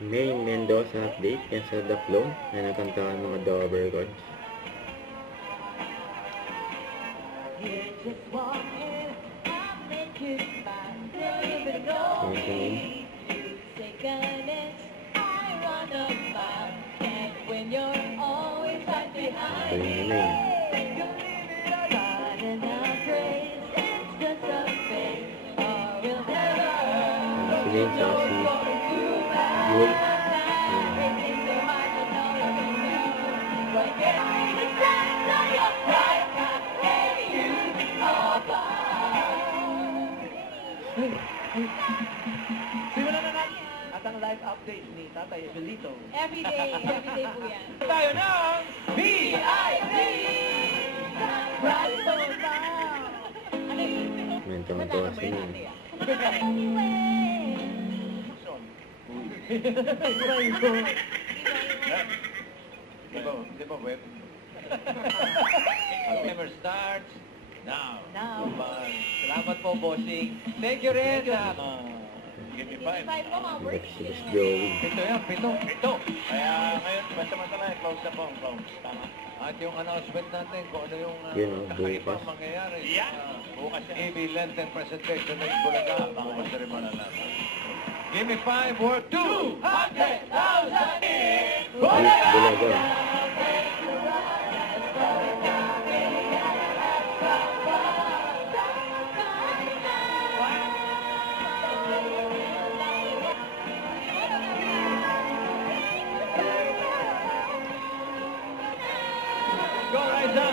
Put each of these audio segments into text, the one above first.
May Mendoza update yan sa The Flow na nakantahan mga Dover Gods. Ayun na yun. Sige, sa si Yul. Simulan na natin at ang live update ni Tatay Belito. Everyday po yan. Tayo ng VIP! Bravo na! Ano yun? Mentamatawa sa inyo. Di ba, web? Timer starts now. Salamat po, bossing. Thank you rin. Give me five. Five mo, mga Next birthday. is Joey. Pito yan, pito. Kaya ngayon, basta-basta close na po ang close. Tama. At yung announcement natin, kung ano yung Yun, ang kakaibang bukas. mangyayari. Bukas yan. EB Lenten presentation ng Bulaga. Bukas na rin malalaman. Give me five, work 200,000 in Bulaga. Go, Liza!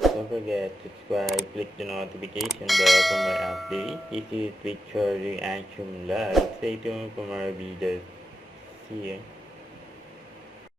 Don't forget to subscribe, click the notification bell for more updates. This is Victor Reaction Live. Stay tuned for more videos. See ya.